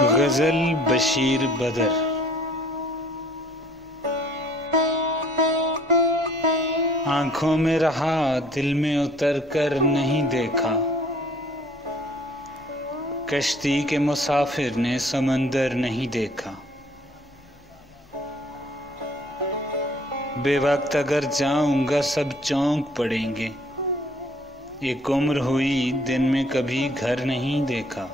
गजल बशीर बदर। आंखों में रहा दिल में उतर कर नहीं देखा, कश्ती के मुसाफिर ने समंदर नहीं देखा। बेवक्त अगर जाऊंगा सब चौंक पड़ेंगे, एक उम्र हुई दिन में कभी घर नहीं देखा।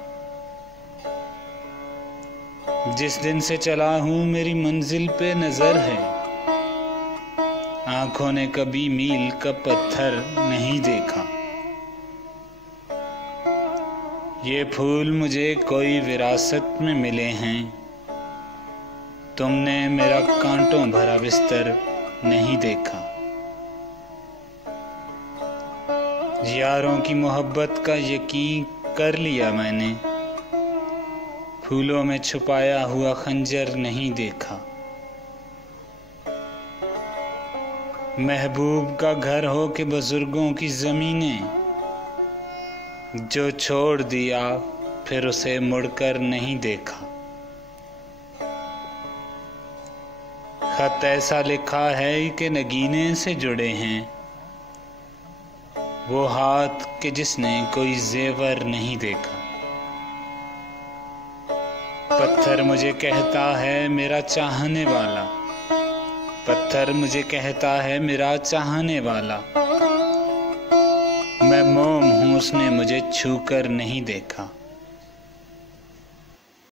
जिस दिन से चला हूं मेरी मंजिल पे नजर है, आंखों ने कभी मील का पत्थर नहीं देखा। ये फूल मुझे कोई विरासत में मिले हैं, तुमने मेरा कांटों भरा बिस्तर नहीं देखा। यारों की मोहब्बत का यकीन कर लिया मैंने, फूलों में छुपाया हुआ खंजर नहीं देखा। महबूब का घर हो के बुजुर्गों की जमीनें, जो छोड़ दिया फिर उसे मुड़कर नहीं देखा। खत ऐसा लिखा है कि नगीने से जुड़े हैं, वो हाथ के जिसने कोई जेवर नहीं देखा। पत्थर मुझे कहता है मेरा चाहने वाला, पत्थर मुझे कहता है मेरा चाहने वाला। मैं मोम हूं उसने मुझे छूकर नहीं देखा।